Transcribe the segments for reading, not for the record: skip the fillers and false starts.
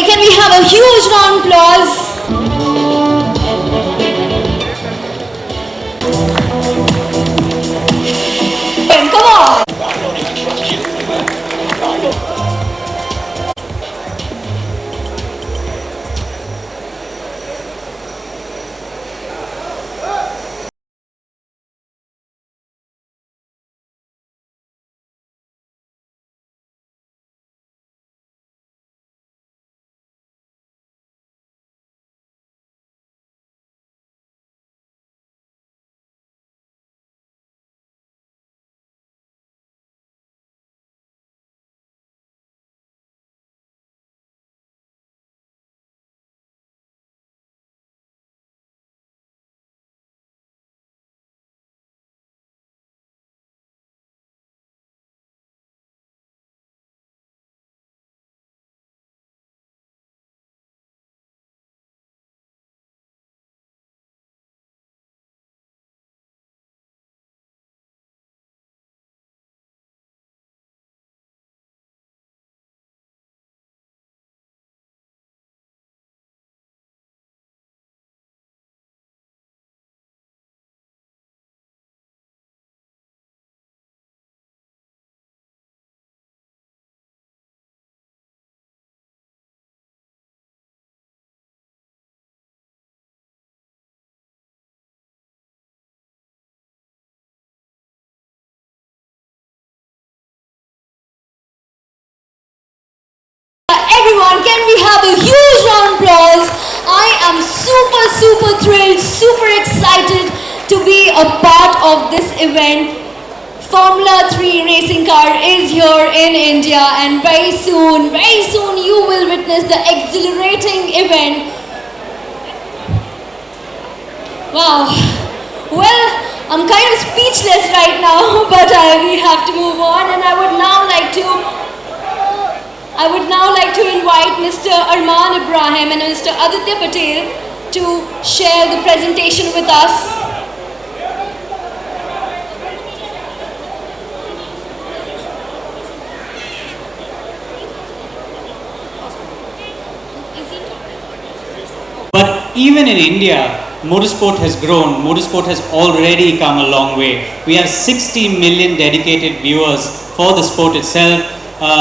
everybody, can we have a huge round of applause? Come on! Everyone, can we have a huge round of applause? I am super thrilled, super excited to be a part of this event. Formula 3 racing car is here in India, and very soon you will witness the exhilarating event. Wow. Well, I'm kind of speechless right now, but we have to move on, and I would now like to invite Mr. Arman Ibrahim and Mr. Aditya Patel to share the presentation with us. But even in India, motorsport has grown. Motorsport has already come a long way. We have 60 million dedicated viewers for the sport itself.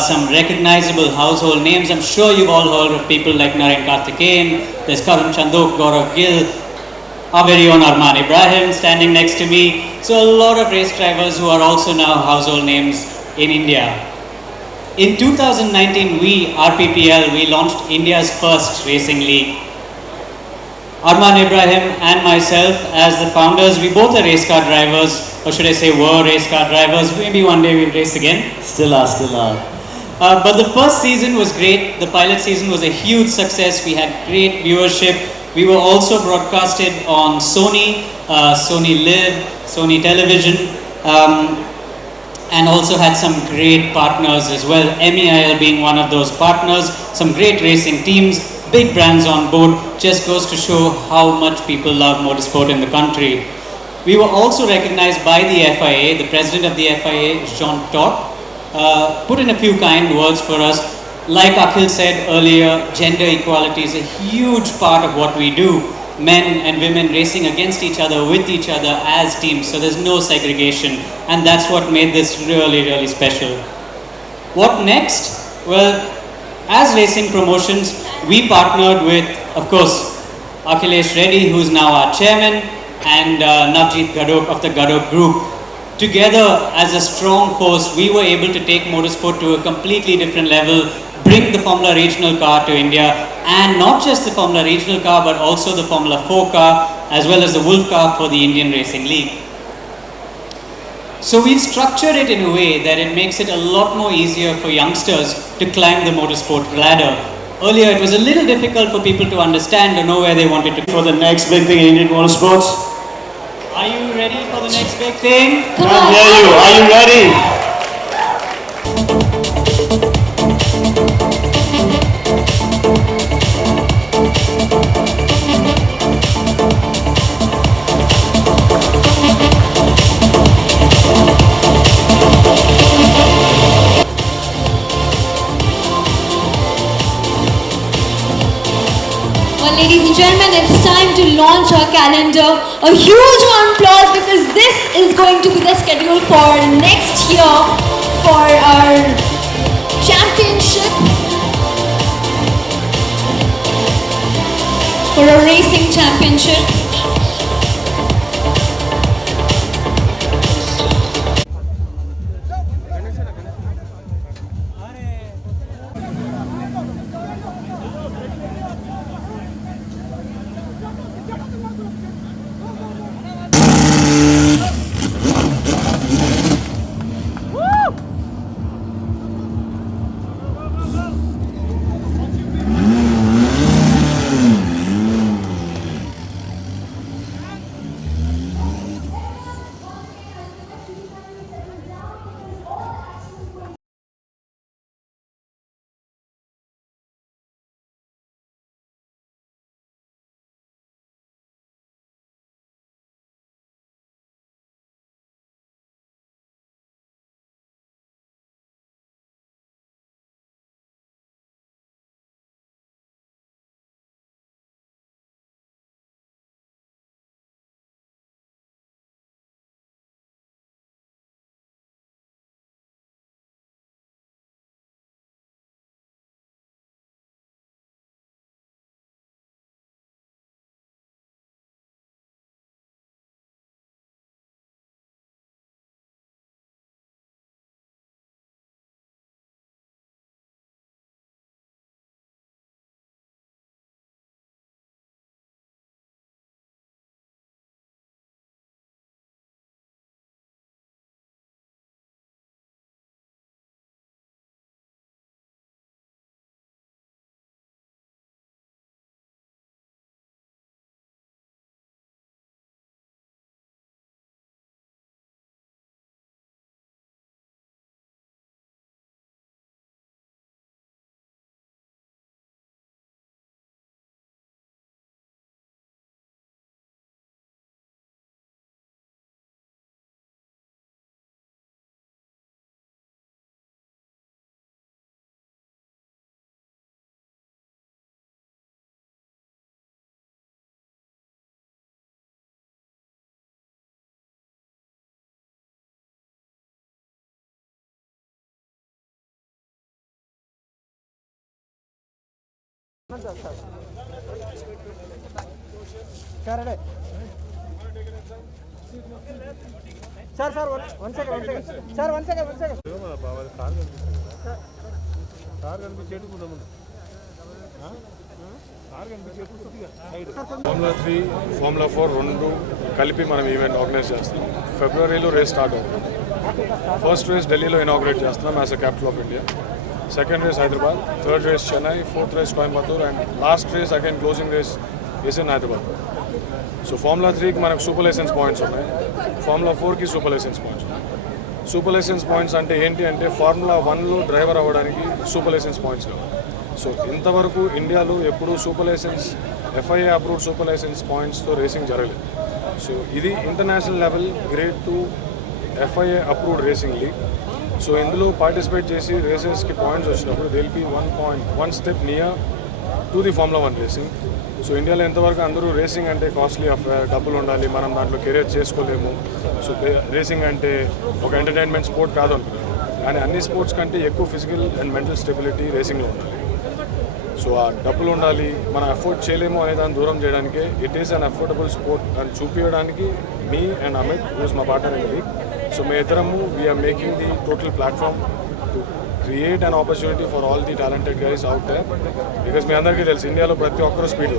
Some recognizable household names. I'm sure you've all heard of people like Naren Karthikeyan, there's Karun Chandok, Gaurav Gill, our very own Arman Ibrahim standing next to me. So a lot of race drivers who are also now household names in India. In 2019, RPPL, we launched India's first racing league. Arman Ibrahim and myself, as the founders, we both are race car drivers, or should I say were race car drivers. Maybe one day we'll race again. Still are. But the first season was great. The pilot season was a huge success. We had great viewership. We were also broadcasted on Sony, Sony Live, Sony Television, and also had some great partners as well. MEIL being one of those partners, some great racing teams, big brands on board. Just goes to show how much people love motorsport in the country. We were also recognized by the FIA. The president of the FIA, Jean Todt, put in a few kind words for us. Like Akhil said earlier, gender equality is a huge part of what we do. Men and women racing against each other, with each other as teams, so there's no segregation, and that's what made this really special. What next? Well, as racing promotions, we partnered with, of course, Akhilesh Reddy, who's now our chairman, and Navjeet Gadok of the Gadok Group. Together, as a strong force, we were able to take motorsport to a completely different level, bring the Formula Regional car to India, and not just the Formula Regional car, but also the Formula 4 car, as well as the Wolf car for the Indian Racing League. So we've structured it in a way that it makes it a lot more easier for youngsters to climb the motorsport ladder. Earlier, it was a little difficult for people to understand or know where they wanted to. For the next big thing in Indian motorsports. Are you ready for the next big thing? Can't hear you. Are you ready? ladies and gentlemen, it's time to launch our calendar. A huge round of applause because this is going to be the schedule for next year for our championship, for a racing championship. Sir sir one second sir one second car కనిపించేట్టు formula 3 formula 4 రెండు కలిపి మనం event organise చేస్తున్నాం. ఫిబ్రవరిలో race start అవుతుంది. First race ఢిల్లీలో inaugurate చేస్తున్నాం as a capital of India. Second race Hyderabad, third race Chennai, fourth race Coimbatore and last race again closing race is in Hyderabad. So formula 3కి మనకు సూపర్ లైసెన్స్ పాయింట్స్ ఉన్నాయి, ఫార్ములా 4కి సూపర్ లైసెన్స్ పాయింట్స్ ఉన్నాయి. Super licence points అంటే ఏంటి అంటే ఫార్ములా 1లో డ్రైవర్ అవ్వడానికి సూపర్ లైసెన్స్ పాయింట్స్ కావాలి. సో ఇంతవరకు ఇండియాలో ఎప్పుడూ super licence FIA approved super licence పాయింట్స్తో రేసింగ్ జరగలేదు. సో ఇది international level grade 2 FIA approved racing league. So ఇందులో పార్టిసిపేట్ చేసి రేసెస్కి పాయింట్స్ వచ్చినప్పుడు they will be 1 step near to the formula 1 racing. So ఇండియాలో ఎంతవరకు అందరూ రేసింగ్ అంటే కాస్ట్లీ అఫేర్, డబ్బులు ఉండాలి, మనం దాంట్లో కెరియర్ చేసుకోలేము, సో రేసింగ్ అంటే ఒక ఎంటర్టైన్మెంట్ స్పోర్ట్ కాదు అనుకున్నారు. కానీ అన్ని స్పోర్ట్స్ కంటే ఎక్కువ ఫిజికల్ అండ్ మెంటల్ స్టెబిలిటీ రేసింగ్లో ఉండాలి. సో ఆ డబ్బులు ఉండాలి, మనం అఫోర్డ్ చేయలేము అనే దాన్ని దూరం చేయడానికి it is an affordable sport అని చూపించడానికి మీ అండ్ అమిత్ హూస్ మా partner in the league. So మీ ఇద్దరము we are making the total platform to create an opportunity for all the talented guys out there. Because మీ అందరికీ తెలుసు ఇండియాలో ప్రతి ఒక్కరు speed,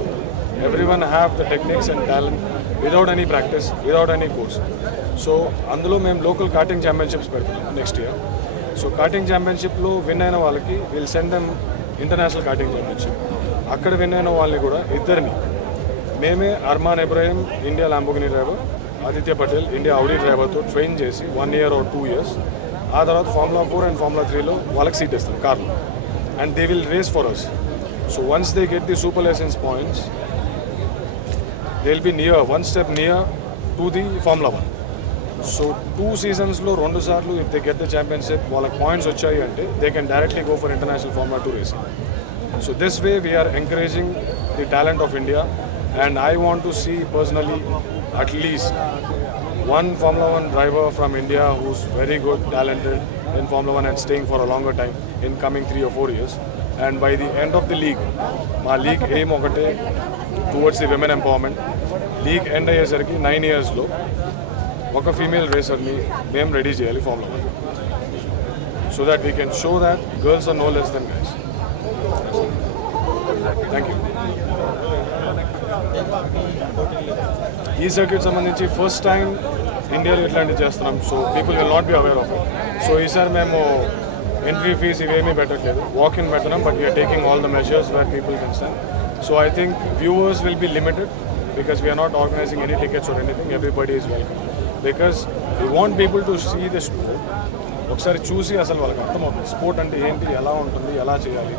every one have the techniques and talent without any practice, without any course. So అందులో మేము local karting championships పెడుతున్నాం next year. So karting ఛాంపియన్షిప్లో విన్ అయిన వాళ్ళకి will send them international karting championship. అక్కడ విన్ అయిన వాళ్ళని కూడా ఇద్దరిని మేమే Arman Ibrahim India Lamborghini driver, Aditya Patel India Audi డ్రైవర్తో ట్రైన్ చేసి 1 year or 2 years ఆ తర్వాత ఫార్ములా 4 అండ్ ఫార్ములా 3లో వాళ్ళకి సీట్ ఇస్తాం కార్లో, and they will race for us. So once they get the super licence points they will be near 1 step near to the formula 1. So 2 సీజన్స్లో 2 సార్లు if they get the championship వాళ్ళకి points వచ్చాయి అంటే they can directly go for international formula 2 racing. So this way we're encouraging the talent of India and I want to see personally at least one Formula 1 driver from India who's very good, talented in Formula 1 and staying for a longer time in coming 3 or 4 years. And by the end of the league, my league aim okate towards the women empowerment. League end అయ్యేసరికి 9 yearsలో ఒక ఫీమేల్ రేసర్ని మేము రెడీ చేయాలి Formula 1. So that we can show that girls are no less than guys. Thank you. ఈ circuit సంబంధించి first time ఇండియాలో ఇట్లాంటివి చేస్తున్నాం. So people will not be aware of it. So ఈసారి మేము ఎంట్రీ ఫీజ్ ఇవేమీ పెట్టట్లేదు, వాక్ ఇన్ పెడుతున్నాం. But we're taking all the measures where people can stand. So I think viewers will be limited because we're not organising any tickets or anything. Everybody is welcome because we want people to see the sport. ఒకసారి చూసి అసలు వాళ్ళకి అర్థమవుతుంది స్పోర్ట్ అంటే ఏంటి, ఎలా ఉంటుంది, ఎలా చేయాలి.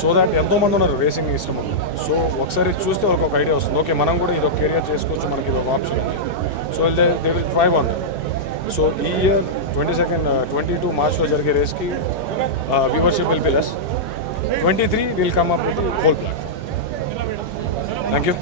సో దాట్ ఎంతోమంది ఉన్నారు రేసింగ్ ఇష్టం ఉంది. సో ఒకసారి చూస్తే వాళ్ళకి ఒక ఐడియా వస్తుంది, ఓకే మనం కూడా ఇది ఒక కెరియర్ చేసుకోవచ్చు, మనకి ఇది ఒక ఆప్షన్ ఉంది. So they will try on that. So ఈ ఇయర్ 22 మార్చ్లో జరిగే రేస్కి viewership will be less. 23 will come up with whole plan. Thank you.